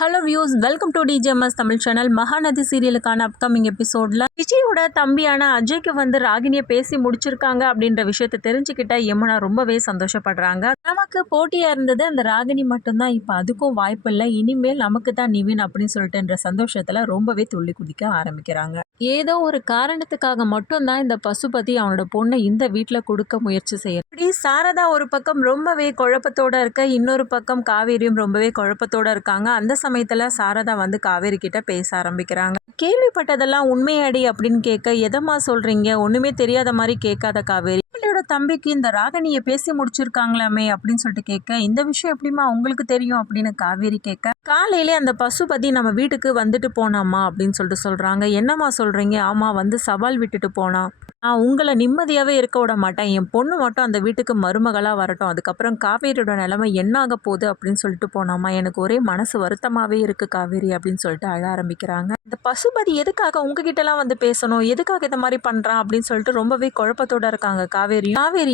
Hello views, welcome to DJMS Tamil channel. Mahanadi சீரியலுக்கான upcoming எபிசோடில் விஜயோட தம்பியான அஜய்க்கு ராகினியை பேசி முடிச்சிருக்காங்க அப்படின்ற விஷயத்தை தெரிஞ்சுக்கிட்ட யமுனா ரொம்பவே சந்தோஷப்படுறாங்க. நமக்கு போட்டியாக இருந்தது அந்த ராகினி மட்டும்தான், இப்போ அதுக்கும் வாய்ப்பு இல்லை, இனிமேல் நமக்கு தான் நிவின் அப்படின்னு சொல்லிட்டுன்ற சந்தோஷத்தில் ரொம்பவே துள்ளி குதிக்க ஆரம்பிக்கிறாங்க. ஏதோ ஒரு காரணத்துக்காக மட்டும்தான் இந்த பசுபதி அவனோட பொண்ணை இந்த வீட்டில் கொடுக்க முயற்சி செய்ய. இப்படி சாரதா ஒரு பக்கம் ரொம்பவே குழப்பத்தோட இருக்க, இன்னொரு பக்கம் காவேரியும் ரொம்பவே குழப்பத்தோட இருக்காங்க. அந்த சமயத்தில் சாரதா காவேரி கிட்ட பேச ஆரம்பிக்கிறாங்க. கேள்விப்பட்டதெல்லாம் உண்மையாடி அப்படின்னு கேட்க, எதமா சொல்றீங்க, ஒண்ணுமே தெரியாத மாதிரி கேட்காத காவேரி, உங்களோட தம்பிக்கு இந்த ராகினியை பேசி முடிச்சிருக்காங்களாமே அப்படின்னு சொல்லிட்டு கேட்க, இந்த விஷயம் எப்படிமா உங்களுக்கு தெரியும் அப்படின்னு காவேரி கேட்க, காலையிலே அந்த பசுபதி நம்ம வீட்டுக்கு வந்துட்டு போனாமா அப்படின்னு சொல்லிட்டு சொல்றாங்க. என்னம்மா சொல்றீங்க? ஆமா, சவால் விட்டுட்டு போனா. நான் உங்களை நிம்மதியாகவே இருக்க விட மாட்டேன், என் பொண்ணு மட்டும் அந்த வீட்டுக்கு மருமகளாக வரட்டும், அதுக்கப்புறம் காவேரியோட நிலைமை என்ன ஆக போகுது அப்படின்னு சொல்லிட்டு போனாமா. எனக்கு ஒரே மனசு வருத்தமாகவே இருக்குது காவேரி அப்படின்னு சொல்லிட்டு அழ ஆரம்பிக்கிறாங்க. இந்த பசுபதி எதுக்காக உங்ககிட்டலாம் பேசணும், எதுக்காக இந்த மாதிரி பண்ணுறான் அப்படின்னு சொல்லிட்டு ரொம்பவே குழப்பத்தோட இருக்காங்க காவேரி.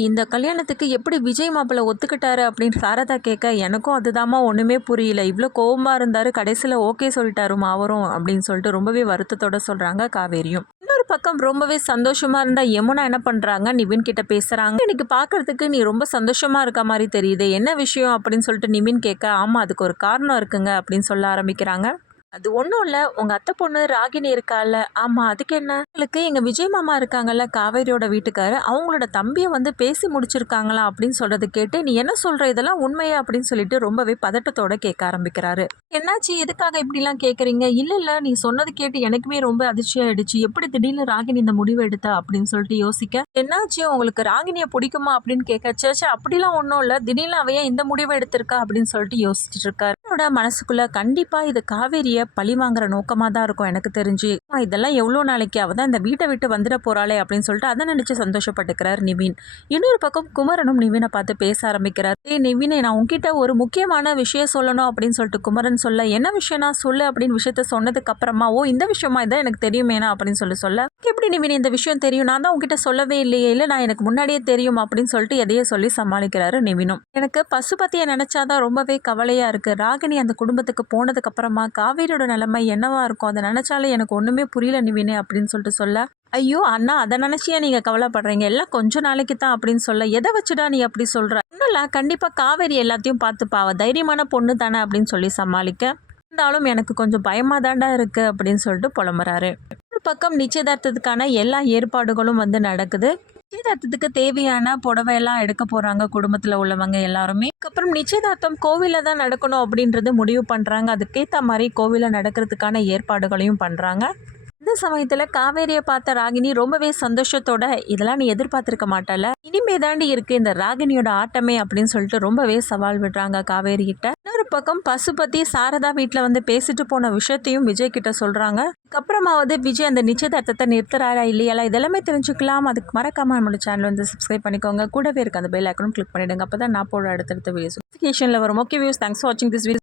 இந்த கல்யாணத்துக்கு எப்படி விஜய் மாப்பிள்ளை ஒத்துக்கிட்டாரு அப்படின்னு சாரதா கேட்க, எனக்கும் அதுதாம்மா ஒன்றுமே புரியல, இவ்வளோ கோபமாக இருந்தார், கடைசியில் ஓகே சொல்லிட்டாருமா அவரும் அப்படின்னு சொல்லிட்டு ரொம்பவே வருத்தத்தோட சொல்கிறாங்க காவேரியும். இன்னொரு பக்கம் ரொம்பவே சந்தோஷமா இருந்த யமுனா என்ன பண்றாங்க, நிவின் கிட்ட பேசுறாங்க. இன்னைக்கு பாக்குறதுக்கு நீ ரொம்ப சந்தோஷமா இருக்க மாதிரி தெரியுது, என்ன விஷயம் அப்படின்னு சொல்லிட்டு நிவின் கேட்க, ஆமா அதுக்கு ஒரு காரணம் இருக்குங்க அப்படின்னு சொல்ல ஆரம்பிக்கிறாங்க. அது ஒன்றும் இல்லை, உங்கள் அத்தை பொண்ணு ராகினி இருக்கால. ஆமாம், அதுக்கு என்ன? உங்களுக்கு எங்கள் விஜய் மாமா இருக்காங்கல்ல, காவேரியோட வீட்டுக்காரு, அவங்களோட தம்பியை பேசி முடிச்சிருக்காங்களா அப்படின்னு சொல்கிறது கேட்டு, நீ என்ன சொல்கிற, இதெல்லாம் உண்மையா அப்படின்னு சொல்லிட்டு ரொம்பவே பதட்டத்தோட கேட்க ஆரம்பிக்கிறாரு. என்னாச்சு, எதுக்காக இப்படிலாம் கேட்குறீங்க? இல்லை இல்லை, நீ சொன்னது கேட்டு எனக்குமே ரொம்ப அதிர்ச்சியாயிடுச்சு, எப்படி திடீர்னு ராகினி இந்த முடிவு எடுத்தா அப்படின்னு சொல்லிட்டு யோசிக்க, என்னாச்சு உங்களுக்கு ராகினியை பிடிக்குமா அப்படின்னு கேட்க, சேச்சா அப்படிலாம் ஒன்றும் இல்லை, திடீர்னு அவையா இந்த முடிவை எடுத்திருக்கா அப்படின்னு சொல்லிட்டு யோசிச்சுட்டு இருக்காரு. மனசுக்குள்ள கண்டிப்பா இது காவேரிய பழி வாங்குற நோக்கமா தான் இருக்கும் எனக்கு தெரிஞ்சு, இதெல்லாம் எவ்வளோ நாளைக்கு அவ தான் இந்த வீட்டை விட்டு வந்துட போறாளே அப்படின்னு சொல்லிட்டு அதை நினைச்சு சந்தோஷப்பட்டுக்கிறார் நிவின். இன்னொரு பக்கம் குமரனும் நிவினை பார்த்து பேச ஆரம்பிக்கிறார். நிவினை, நான் உங்ககிட்ட ஒரு முக்கியமான விஷயம் சொல்லணும் அப்படின்னு சொல்லிட்டு குமரன் சொல்ல, என்ன விஷயம்னா சொல்லு அப்படின்னு விஷயத்த சொன்னதுக்கு அப்புறமா, ஓ இந்த விஷயமா, இதான் எனக்கு தெரியுமேனா அப்படின்னு சொல்ல, எப்படி நிவின் இந்த விஷயம் தெரியும், நான் தான் உங்ககிட்ட சொல்லவே இல்லையே, இல்லை நான் எனக்கு முன்னாடியே தெரியும் அப்படின்னு சொல்லிட்டு எதையே சொல்லி சமாளிக்கிறாரு நிவினும். எனக்கு பசுபதியை நினைச்சாதான் ரொம்பவே கவலையா இருக்கு, ராகினி அந்த குடும்பத்துக்கு போனதுக்கு அப்புறமா காவேரியோட நிலைமை என்னவா இருக்கும், அதை நினைச்சாலே எனக்கு ஒண்ணுமே புரியல நிவினே அப்படின்னு சொல்லிட்டு சொல்ல, ஐயோ அண்ணா அதை நினைச்சியா நீங்க கவலைப்படுறீங்க, எல்லாம் கொஞ்ச நாளைக்கு தான் அப்படின்னு சொல்ல, எதை வச்சுடா நீ அப்படி சொல்ற, ஒன்னும் கண்டிப்பா காவேரி எல்லாத்தையும் பார்த்துப்பா, அவ தைரியமான பொண்ணு தானே அப்படின்னு சொல்லி சமாளிக்க, இருந்தாலும் எனக்கு கொஞ்சம் பயமா தாண்டா இருக்கு அப்படின்னு சொல்லிட்டு புலம்புறாரு. ஒரு பக்கம் நிச்சயதார்த்தத்துக்கான எல்லா ஏற்பாடுகளும் நடக்குது. நிச்சயதார்த்தத்துக்கு தேவையான புடவையெல்லாம் எடுக்க போறாங்க குடும்பத்தில் உள்ளவங்க எல்லாருமே. அதுக்கப்புறம் நிச்சயதார்த்தம் கோவிலில் தான் நடக்கணும் அப்படின்றது முடிவு பண்ணுறாங்க. அதுக்கேற்ற மாதிரி கோவிலில் நடக்கிறதுக்கான ஏற்பாடுகளையும் பண்ணுறாங்க. இந்த சமயத்தில் காவேரியை பார்த்த ராகினி ரொம்பவே சந்தோஷத்தோட, இதெல்லாம் நீ எதிர்பார்த்துருக்க மாட்டால, இனிமே தாண்டி இருக்கு இந்த ராகினியோட ஆட்டமே அப்படின்னு சொல்லிட்டு ரொம்பவே சவால் விடுறாங்க காவேரி கிட்ட. இன்னொரு பக்கம் பசுபதி சாரதா வீட்டில் பேசிட்டு போன விஷயத்தையும் விஜய் கிட்ட சொல்றாங்க. அதுக்கப்புறமாவது விஜய் அந்த நிச்சயதார்த்தத்தை நிறுத்துறாரா இல்லையா, இதெல்லாமே தெரிஞ்சுக்கலாம். அதுக்கு மறக்காம நம்மளோட சேனல் சப்ஸ்கிரைப் பண்ணிக்கோங்க, கூடவே இருக்க அந்த பெல் ஐக்கனும் கிளிக் பண்ணிடுங்க, அப்பதான் நான் போட அடுத்தடுத்த வீடியோஸ் நோட்டிஃபிகேஷன்ல வரும். ஓகே வியூஸ், தேங்க்ஸ் ஃபார் வாட்சிங் திஸ் வீடியோ.